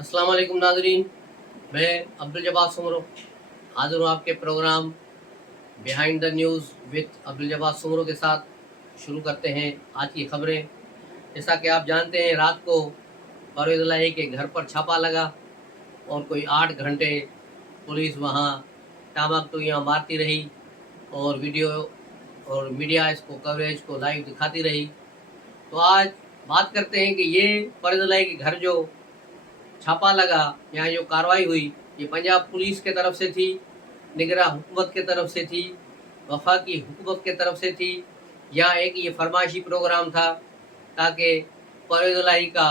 अस्सलाम वालेकुम नाज़रीन, मैं अब्दुल जब्बार सुमरो हाज़िर हूँ आपके program behind the news with Abdul Jabbar Soomro के साथ। शुरू करते हैं आज की खबरें। जैसा कि आप जानते हैं, रात को परवेज़ इलाही के घर पर छापा लगा और कोई 8 घंटे पुलिस वहाँ टामाक मारती रही और वीडियो और मीडिया इसको कवरेज को लाइव दिखाती रही। तो आज बात करते हैं कि ये परवेज़ इलाही के घर जो छापा लगा, यहाँ जो कार्रवाई हुई, ये पंजाब पुलिस के तरफ से थी, निगरां हुकूमत के तरफ से थी, वफाकी हुकूमत के तरफ से थी, या एक ये फरमाइशी प्रोग्राम था ताकि परवेज़ इलाही का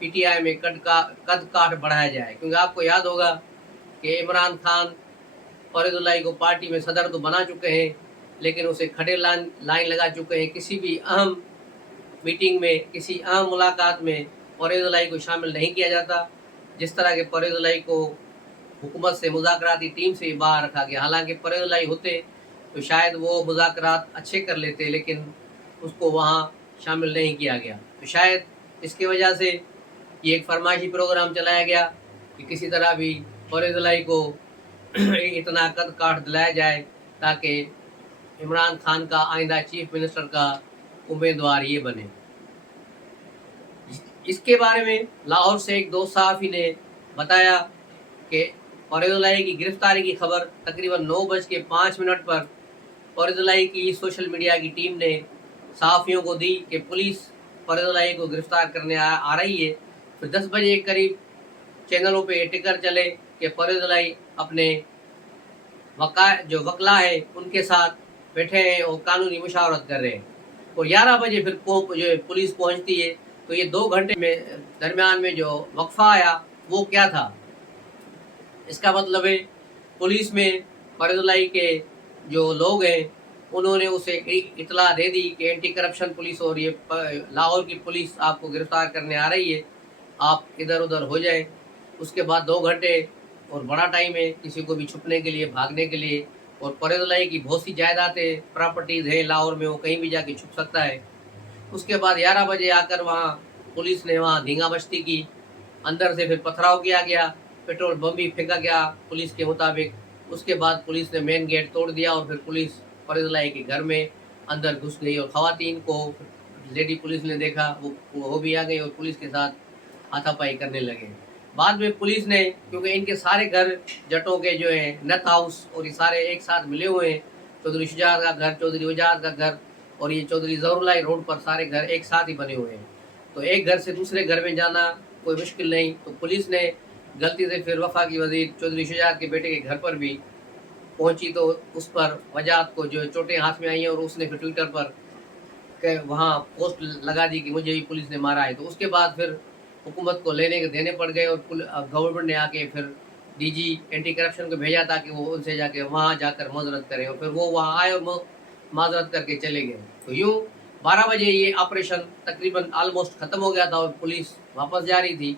पीटीआई में कद काठ बढ़ाया जाए। क्योंकि आपको याद होगा कि इमरान खान परवेज़ इलाही को पार्टी में सदर तो बना चुके हैं, लेकिन उसे खड़े लाइन लगा चुके हैं। किसी भी अहम मीटिंग में, किसी अहम मुलाकात में परवेज़ इलाही को शामिल नहीं किया जाता। जिस तरह के परवेज़ इलाही को हुकूमत से मुज़ाकराती टीम से बाहर रखा गया। हालांकि परवेज़ इलाही होते तो शायद वो मुज़ाकरात अच्छे कर लेते, लेकिन उसको वहाँ शामिल नहीं किया गया। तो शायद इसकी वजह से ये एक फरमाइशी प्रोग्राम चलाया गया कि किसी तरह भी परवेज़ इलाही को इतना कद काठ दिलाया जाए ताकि इमरान खान का आइंदा चीफ मिनिस्टर का उम्मीदवार ये बने। इसके बारे में लाहौर से एक दोस्त सहाफ़ी ने बताया कि परवेज़ इलाही की गिरफ्तारी की खबर तकरीबन 9:05 पर परवेज़ इलाही की सोशल मीडिया की टीम ने सहाफ़ियों को दी कि पुलिस परवेज़ इलाही को गिरफ्तार करने आ रही है। फिर 10 बजे के करीब चैनलों पे टिकर चले कि परवेज़ इलाही अपने जो वकला है उनके साथ बैठे हैं और कानूनी मुशावरत कर रहे हैं। और 11 बजे फिर जो पुलिस पहुंचती है। तो ये 2 घंटे में दरमियान में जो वक्फा आया वो क्या था? इसका मतलब है पुलिस में परवेज़ इलाही के जो लोग हैं उन्होंने उसे इतला दे दी कि एंटी करप्शन पुलिस और ये लाहौर की पुलिस आपको गिरफ्तार करने आ रही है, आप इधर उधर हो जाएं। उसके बाद 2 घंटे और बड़ा टाइम है किसी को भी छुपने के लिए, भागने के लिए। और परवेज़ इलाही की बहुत सी जायदादें, प्रॉपर्टीज़ हैं लाहौर में, वो कहीं भी जाके छुप सकता है। उसके बाद 11 बजे आकर वहाँ पुलिस ने वहाँ धींगा मस्ती की, अंदर से फिर पथराव किया गया, पेट्रोल बम भी फेंका गया पुलिस के मुताबिक। उसके बाद पुलिस ने मेन गेट तोड़ दिया और फिर पुलिस परवेज़ इलाही के घर में अंदर घुस गई और ख़वातीन को लेडी पुलिस ने देखा, वो भी आ गई और पुलिस के साथ हाथापाई करने लगे। बाद में पुलिस ने, क्योंकि इनके सारे घर जटों के जो हैं नथ हाउस और ये सारे एक साथ मिले हुए हैं, चौधरी शुजात का घर, चौधरी वजाहत का घर और ये चौधरी ज़हरुल्लाह रोड पर सारे घर एक साथ ही बने हुए हैं। तो एक घर से दूसरे घर में जाना कोई मुश्किल नहीं। तो पुलिस ने गलती से फिर वफाकी वजीर चौधरी शुजात के बेटे के घर पर भी पहुंची, तो उस पर वजाहत को जो चोटें हाथ में आई हैं और उसने फिर ट्विटर पर वहाँ पोस्ट लगा दी कि मुझे ही पुलिस ने मारा है। तो उसके बाद फिर हुकूमत को देने पड़ गए और गवर्नमेंट ने आके फिर डीजी एंटी करप्शन को भेजा था कि वो उनसे जाके वहाँ जाकर माजरत करें, और फिर वो वहाँ आए और माजरत करके चले गए। तो यूँ 12 बजे ये ऑपरेशन तकरीबन ऑलमोस्ट ख़त्म हो गया था और पुलिस वापस जा रही थी,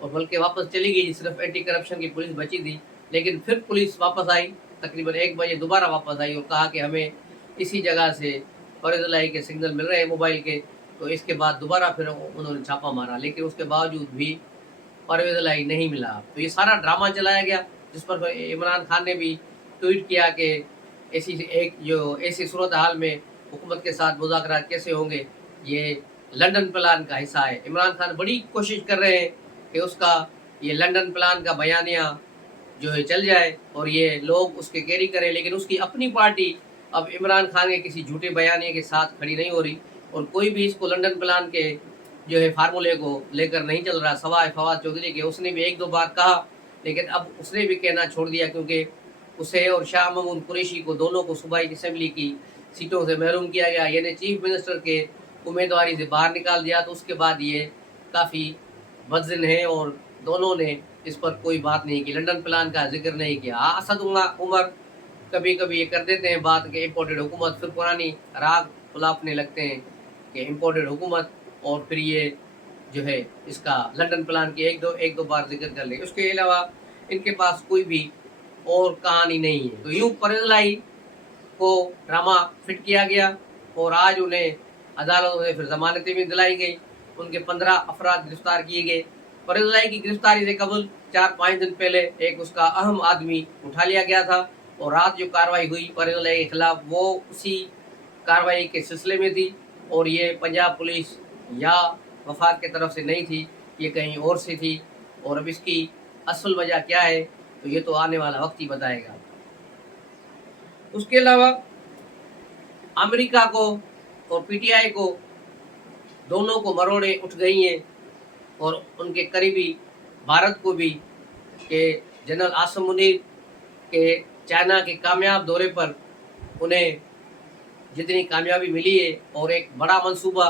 और बल्कि वापस चली गई, सिर्फ एंटी करप्शन की पुलिस बची थी। लेकिन फिर पुलिस वापस आई, तकरीबन 1 बजे दोबारा वापस आई और कहा कि हमें इसी जगह से परवेज़ इलाही के सिग्नल मिल रहे हैं मोबाइल के। तो इसके बाद दोबारा फिर उन्होंने छापा मारा, लेकिन उसके बावजूद भी परवेज़ इलाही नहीं मिला। तो ये सारा ड्रामा चलाया गया, जिस पर इमरान खान ने भी ट्वीट किया कि ऐसी सूरत हाल में हुकूमत के साथ मुज़ाकरात कैसे होंगे, ये लंदन प्लान का हिस्सा है। इमरान खान बड़ी कोशिश कर रहे हैं कि उसका ये लंदन प्लान का बयानिया जो है चल जाए और ये लोग उसके कैरी करें, लेकिन उसकी अपनी पार्टी अब इमरान खान के किसी झूठे बयानिए के साथ खड़ी नहीं हो रही, और कोई भी इसको लंदन प्लान के जो है फार्मूले को लेकर नहीं चल रहा, सवाए फवाद चौधरी के। उसने भी 1-2 बार कहा, लेकिन अब उसने भी कहना छोड़ दिया, क्योंकि उसे और शाह महमूद कुरैशी को दोनों को सूबाई असम्बली की सीटों से महरूम किया गया, यानी चीफ मिनिस्टर के उम्मीदवारी से बाहर निकाल दिया। तो उसके बाद ये काफ़ी बदज़िन है और दोनों ने इस पर कोई बात नहीं की, लंदन प्लान का जिक्र नहीं किया। असदुल्ला उमर कभी कभी ये कर देते हैं बात कि इम्पोर्टेड हुकूमत, फिर पुरानी राग खुलाफने लगते हैं कि इम्पोर्टेड हुकूमत, और फिर ये जो है इसका लंदन प्लान की एक दो बार जिक्र कर ले। उसके अलावा इनके पास कोई भी और कहानी नहीं है। तो यूँ परवेज़ इलाही को ड्रामा फिट किया गया और आज उन्हें अदालतों से फिर जमानतें भी दिलाई गई। उनके 15 अफराद गिरफ्तार किए गए, फरीदुल्लाही की गिरफ्तारी से कबल 4-5 दिन पहले एक उसका अहम आदमी उठा लिया गया था और रात जो कार्रवाई हुई फरीदुल्लाही के खिलाफ वो उसी कार्रवाई के सिलसिले में थी और ये पंजाब पुलिस या वफाक की तरफ से नहीं थी, ये कहीं और से थी। और अब इसकी असल वजह क्या है तो ये तो आने वाला वक्त ही बताएगा। उसके अलावा अमेरिका को और पीटीआई को दोनों को मरोड़े उठ गई हैं और उनके करीबी भारत को भी कि जनरल आसिम मुनीर के चाइना के कामयाब दौरे पर उन्हें जितनी कामयाबी मिली है और एक बड़ा मंसूबा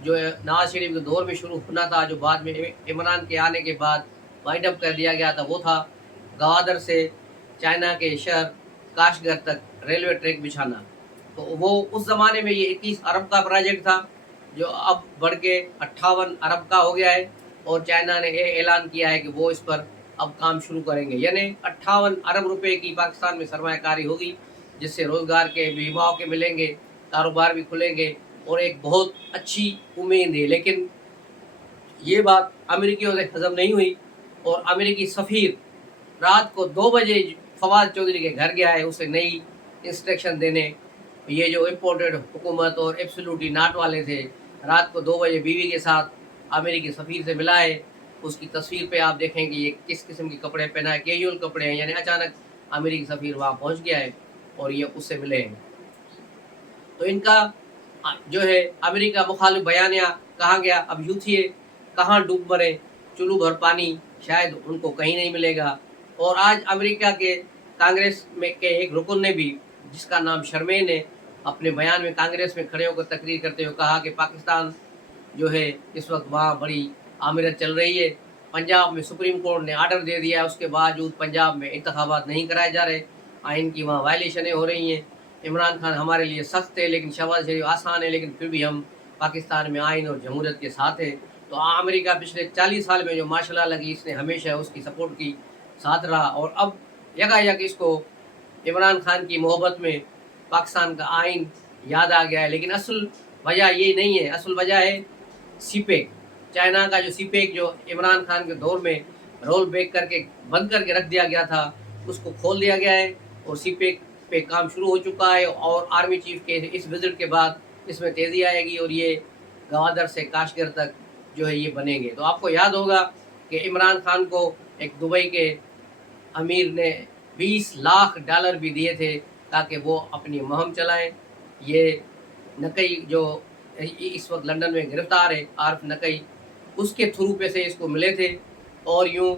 जो नवाज शरीफ के दौर में शुरू होना था, जो बाद में इमरान के आने के बाद वाइंड अप कर दिया गया था, वो था गवादर से चाइना के शहर काशगर तक रेलवे ट्रैक बिछाना। तो वो उस ज़माने में ये 21 अरब का प्रोजेक्ट था जो अब बढ़ के 58 अरब का हो गया है और चाइना ने ये ऐलान किया है कि वो इस पर अब काम शुरू करेंगे। यानी 58 अरब रुपए की पाकिस्तान में सरमायाकारी होगी, जिससे रोज़गार के भी मौके मिलेंगे, कारोबार भी खुलेंगे और एक बहुत अच्छी उम्मीद है। लेकिन ये बात अमेरिकियों से हजम नहीं हुई और अमेरिकी सफ़ीर रात को 2 बजे फवाद चौधरी के घर गया है उसे नई इंस्ट्रक्शन देने। ये जो इम्पोर्टेड हुकूमत और एब्सोल्युटली नाट वाले थे, रात को 2 बजे बीवी के साथ अमेरिकी सफ़ीर से मिला है। उसकी तस्वीर पे आप देखें कि ये किस किस्म के कपड़े पहना है, कैजुअल कपड़े हैं, यानी अचानक अमेरिकी सफ़ीर वहाँ पहुँच गया है और ये उससे मिले हैं। तो इनका जो है अमेरिका मुखालिफ बयानिया कहाँ गया, अब यूँ थी कहाँ डूब मरे, चुल्लू भर पानी शायद उनको कहीं नहीं मिलेगा। और आज अमेरिका के कांग्रेस में के एक रुकन ने भी, जिसका नाम शर्मेन है, अपने बयान में कांग्रेस में खड़े होकर तकरीर करते हुए कहा कि पाकिस्तान जो है इस वक्त वहाँ बड़ी आमिरत चल रही है। पंजाब में सुप्रीम कोर्ट ने आर्डर दे दिया है, उसके बावजूद पंजाब में इंतखाबात नहीं कराए जा रहे, आइन की वहाँ वायलेशनें हो रही हैं। इमरान खान हमारे लिए सख्त है लेकिन शहबाज शरीफ आसान है, लेकिन फिर भी हम पाकिस्तान में आइन और जमहूरियत के साथ हैं। तो अमेरिका पिछले 40 साल में जो माशाल्लाह लगी, इसने हमेशा उसकी सपोर्ट की साथ रहा और अब यकायक इसको इमरान खान की मोहब्बत में पाकिस्तान का आइन याद आ गया है। लेकिन असल वजह ये नहीं है, असल वजह है सीपेक। चाइना का जो सीपेक जो इमरान खान के दौर में रोल बैक करके बंद करके रख दिया गया था, उसको खोल दिया गया है और सीपेक पे काम शुरू हो चुका है। और आर्मी चीफ के इस विजिट के बाद इसमें तेज़ी आएगी और ये गवादर से काशगर तक जो है ये बनेंगे। तो आपको याद होगा कि इमरान खान को एक दुबई के अमीर ने 20 लाख डॉलर भी दिए थे ताकि वो अपनी मुहिम चलाएं। ये नकई जो इस वक्त लंदन में गिरफ्तार है, आरिफ नकई, उसके थ्रू पे से इसको मिले थे। और यूँ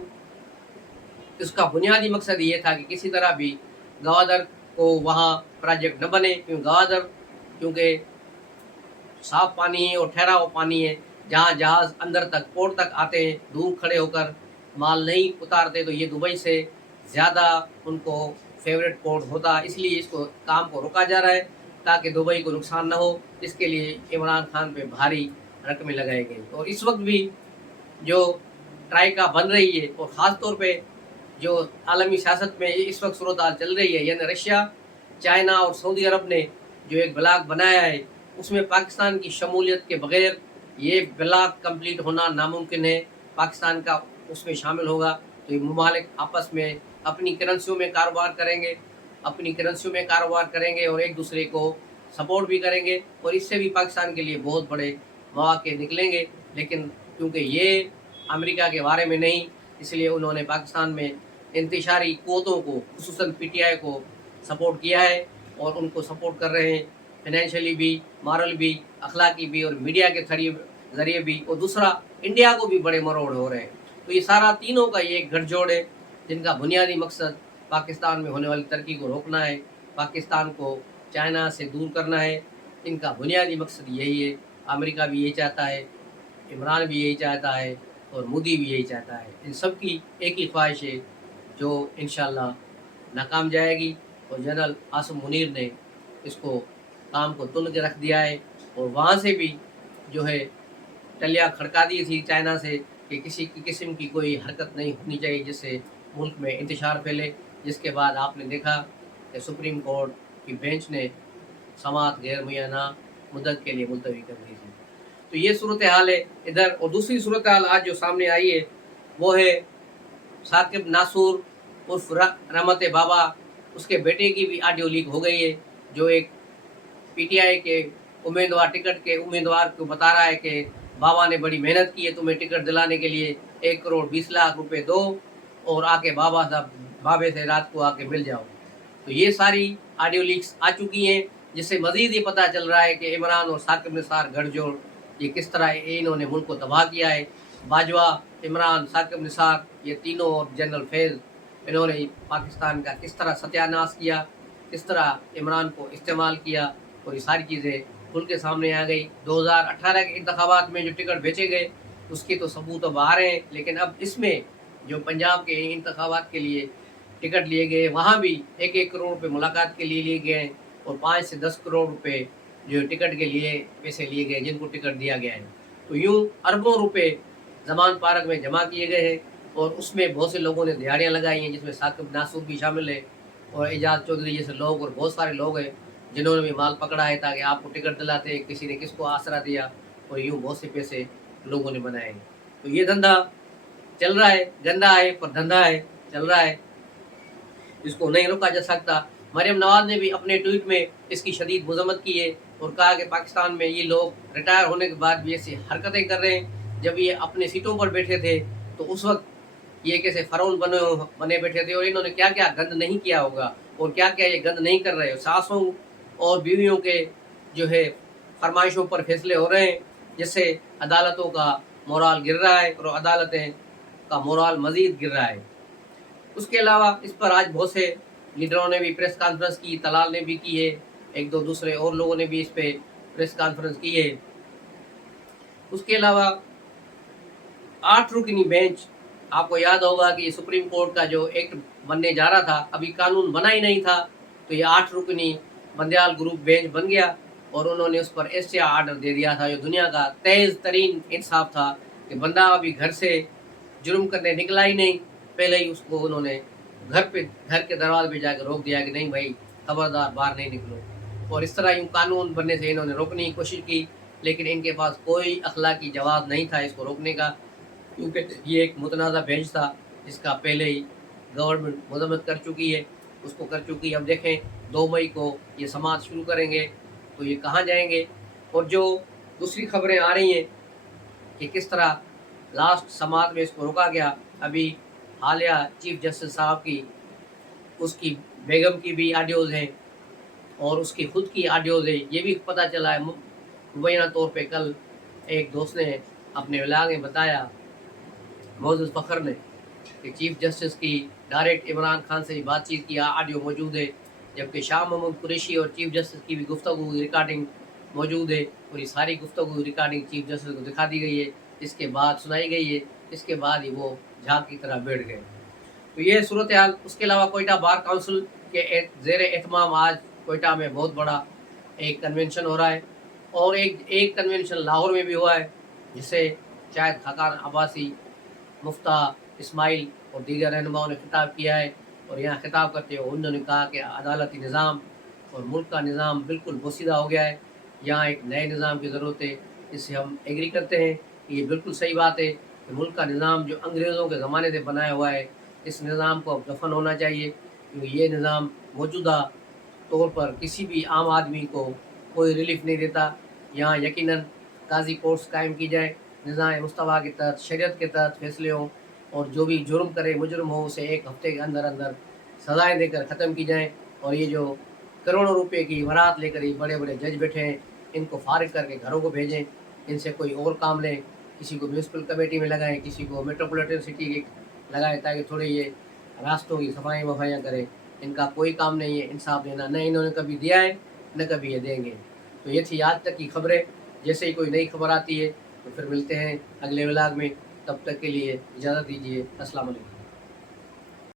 इसका बुनियादी मकसद ये था कि किसी तरह भी गवादर को वहाँ प्रोजेक्ट न बने, क्योंकि साफ पानी है और ठहरा हुआ पानी है, जहाँ जहाज़ अंदर तक पोर्ट तक आते हैं, दूर खड़े होकर माल नहीं उतारते, तो ये दुबई से ज़्यादा उनको फेवरेट पोर्ट होता। इसलिए इसको काम को रोका जा रहा है ताकि दुबई को नुकसान ना हो। इसके लिए इमरान खान पे भारी रकमें लगाई गई। और इस वक्त भी जो ट्राइका बन रही है और ख़ास तौर पे जो आलमी सियासत में इस वक्त सूरत हाल चल रही है, यानी रशिया, चाइना और सऊदी अरब ने जो एक ब्लॉक बनाया है, उसमें पाकिस्तान की शमूलियत के बगैर ये ब्लॉक कंप्लीट होना नामुमकिन है। पाकिस्तान का उसमें शामिल होगा तो ये ममालिक आपस में अपनी करेंसियों में कारोबार करेंगे और एक दूसरे को सपोर्ट भी करेंगे और इससे भी पाकिस्तान के लिए बहुत बड़े मौके निकलेंगे। लेकिन क्योंकि ये अमेरिका के बारे में नहीं, इसलिए उन्होंने पाकिस्तान में इंतशारी क़ुव्वतों को, खुसूसन पीटीआई को सपोर्ट किया है और उनको सपोर्ट कर रहे हैं, फाइनेंशियली भी, मॉरल भी, अखलाकी भी और मीडिया के ज़रिए भी। और दूसरा, इंडिया को भी बड़े मरोड़ हो रहे हैं। तो ये सारा तीनों का ये एक गठजोड़ है जिनका बुनियादी मकसद पाकिस्तान में होने वाली तरक्की को रोकना है, पाकिस्तान को चाइना से दूर करना है। इनका बुनियादी मकसद यही है। अमेरिका भी यही चाहता है, इमरान भी यही चाहता है और मोदी भी यही चाहता है। इन सब की एक ही ख्वाहिश है जो इंशाअल्लाह नाकाम जाएगी। और जनरल आसिम मुनीर ने इसको काम को तुल के रख दिया है और वहाँ से भी जो है टलियाँ खड़का दी थी चाइना से कि किसी की किस्म की कोई हरकत नहीं होनी चाहिए जिससे मुल्क में इंतशार फैले। जिसके बाद आपने देखा कि सुप्रीम कोर्ट की बेंच ने समाअत गैर मुय्यना मुद्दत के लिए मुलतवी कर दी थी। तो ये सूरत हाल है इधर। और दूसरी सूरत हाल आज जो सामने आई है वो है साकिब नासूर उर्फ रहमत बाबा। उसके बेटे की भी ऑडियो लीक हो गई है, जो एक पीटीआई के उम्मीदवार, टिकट के उम्मीदवार को बता रहा है कि बाबा ने बड़ी मेहनत की है तुम्हें टिकट दिलाने के लिए, 1 करोड़ 20 लाख रुपए दो और आके बाबे से रात को आके मिल जाओ। तो ये सारी ऑडियो लीक्स आ चुकी हैं, जिससे मज़ीद ये पता चल रहा है कि इमरान और साकिब निसार गठजोड़ ये किस तरह इन्होंने मुल्क को तबाह किया है। बाजवा, इमरान, साकिब निसार, ये तीनों और जनरल फैज़, इन्होंने पाकिस्तान का किस तरह सत्यानाश किया, किस तरह इमरान को इस्तेमाल किया, और ये सारी चीज़ें खुल के सामने आ गई। 2018 के इंतखाबात में जो टिकट बेचे गए उसके तो सबूत अब आ रहे हैं, लेकिन अब इसमें जो पंजाब के इंतखाबात के लिए टिकट लिए गए वहाँ भी 1-1 करोड़ रुपये मुलाकात के लिए लिए गए और 5 से 10 करोड़ रुपए जो टिकट के लिए पैसे लिए गए जिनको टिकट दिया गया है। तो यूँ अरबों रुपए जमान पार्क में जमा किए गए हैं और उसमें बहुत से लोगों ने दिहाड़ियाँ लगाई हैं, जिसमें साकिब नासूर भी शामिल है और एजाज चौधरी जैसे लोग और बहुत सारे लोग हैं जिन्होंने भी माल पकड़ा है ताकि आपको टिकट दिलाते, किसी ने किसको आसरा दिया और यूँ बहुत से पैसे लोगों ने बनाए हैं। तो ये धंधा चल रहा है, गंदा है पर धंधा है, चल रहा है, इसको नहीं रोका जा सकता। मरियम नवाज ने भी अपने ट्वीट में इसकी शदीद मजम्मत की है और कहा कि पाकिस्तान में ये लोग रिटायर होने के बाद भी ऐसी हरकतें कर रहे हैं। जब ये अपने सीटों पर बैठे थे तो उस वक्त ये कैसे फ़रौन बने बैठे थे और इन्होंने क्या क्या गंद नहीं किया होगा और क्या क्या ये गंद नहीं कर रहे हो। सासों और बीवियों के जो है फरमाइशों पर फैसले हो रहे हैं, जिससे अदालतों का मोराल गिर रहा है और अदालतें का मोराल मज़ीद गिर रहा है। उसके अलावा इस पर आज बहुत से लीडरों ने भी प्रेस कॉन्फ्रेंस की, तलाल ने भी की है, एक दो दूसरे और लोगों ने भी इस पे प्रेस कॉन्फ्रेंस की है। उसके अलावा 8 रुकनी बेंच, आपको याद होगा कि सुप्रीम कोर्ट का जो एक्ट बनने जा रहा था, अभी कानून बना ही नहीं था, तो ये 8 रुकनी बंदयाल ग्रुप बेंच बन गया और उन्होंने उस पर ऐसे आर्डर दे दिया था जो दुनिया का तेज़ तरीन इंसाफ था कि बंदा अभी घर से जुर्म करने निकला ही नहीं, पहले ही उसको उन्होंने घर के दरवाजे पे जाकर रोक दिया कि नहीं भाई खबरदार बाहर नहीं निकलो। और इस तरह यूँ कानून बनने से इन्होंने रोकने की कोशिश की, लेकिन इनके पास कोई अखलाकी जवाब नहीं था इसको रोकने का, क्योंकि ये एक मुतनाज़ा बेंच था जिसका पहले ही गवर्नमेंट मजम्मत कर चुकी है, उसको कर चुकी है। अब देखें 2 मई को ये समाअत शुरू करेंगे तो ये कहाँ जाएंगे। और जो दूसरी खबरें आ रही हैं कि किस तरह लास्ट समाअत में इसको रोका गया, अभी हालिया चीफ जस्टिस साहब की, उसकी बेगम की भी ऑडियोज़ हैं और उसकी खुद की ऑडियोज़ है। ये भी पता चला है मुबैना तौर पे, कल एक दोस्त ने अपने व्लॉग में बताया, मोअज़्ज़ज़ फ़खर ने, कि चीफ जस्टिस की डायरेक्ट इमरान खान से बातचीत की ऑडियो मौजूद है, जबकि शाह महमूद कुरैशी और चीफ जस्टिस की भी गुफ्तगू रिकॉर्डिंग मौजूद है और ये सारी गुफ्तगू रिकॉर्डिंग चीफ जस्टिस को दिखा दी गई है, इसके बाद सुनाई गई है, इसके बाद ही वो झाग की तरह बैठ गए। तो ये सूरत हाल। उसके अलावा कोयटा बार काउंसिल के ज़ेर एहतमाम आज कोयटा में बहुत बड़ा एक कन्वेंशन हो रहा है और एक कन्वेंशन लाहौर में भी हुआ है, जिसे शायद खाकान अब्बासी, मुफ्ता इस्माइल और दीगर रहनुमाओं ने खिताब किया है। और यहाँ खिताब करते हुए उन्होंने कहा कि अदालती निज़ाम और मुल्क का निज़ाम बिल्कुल बोसीदा हो गया है, यहाँ एक नए निज़ाम की ज़रूरत है। इससे हम एग्री करते हैं कि ये बिल्कुल सही बात है कि मुल्क का निज़ाम जो अंग्रेज़ों के ज़माने से बनाया हुआ है, इस निज़ाम को अब दफन होना चाहिए, क्योंकि ये निज़ाम मौजूदा तौर पर किसी भी आम आदमी को कोई रिलीफ नहीं देता। यहाँ यकीनन काजी कोर्ट्स कायम की जाए, निज़ाम मुस्तफ़ा के तहत, शरीयत के तहत फैसले हों और जो भी जुर्म करे, मुजरम हो, उसे 1 हफ़्ते के अंदर अंदर सज़ाएँ देकर ख़त्म की जाएँ। और ये जो करोड़ों रुपए की वरात लेकर ये बड़े बड़े जज बैठे हैं, इनको फारिग करके घरों को भेजें, इनसे कोई और काम लें, किसी को म्यूनसिपल कमेटी में लगाएं, किसी को मेट्रोपॉलिटन सिटी के लगाएं, ताकि थोड़े ये रास्तों की सफाई वफाइयाँ करें। इनका कोई काम नहीं है इंसाफ देना, न इन्होंने कभी दिया है न कभी ये देंगे। तो ये थी आज तक की खबरें। जैसे ही कोई नई खबर आती है तो फिर मिलते हैं अगले व्लॉग में। तब तक के लिए इजाज़त दीजिए। अस्सलाम वालेकुम।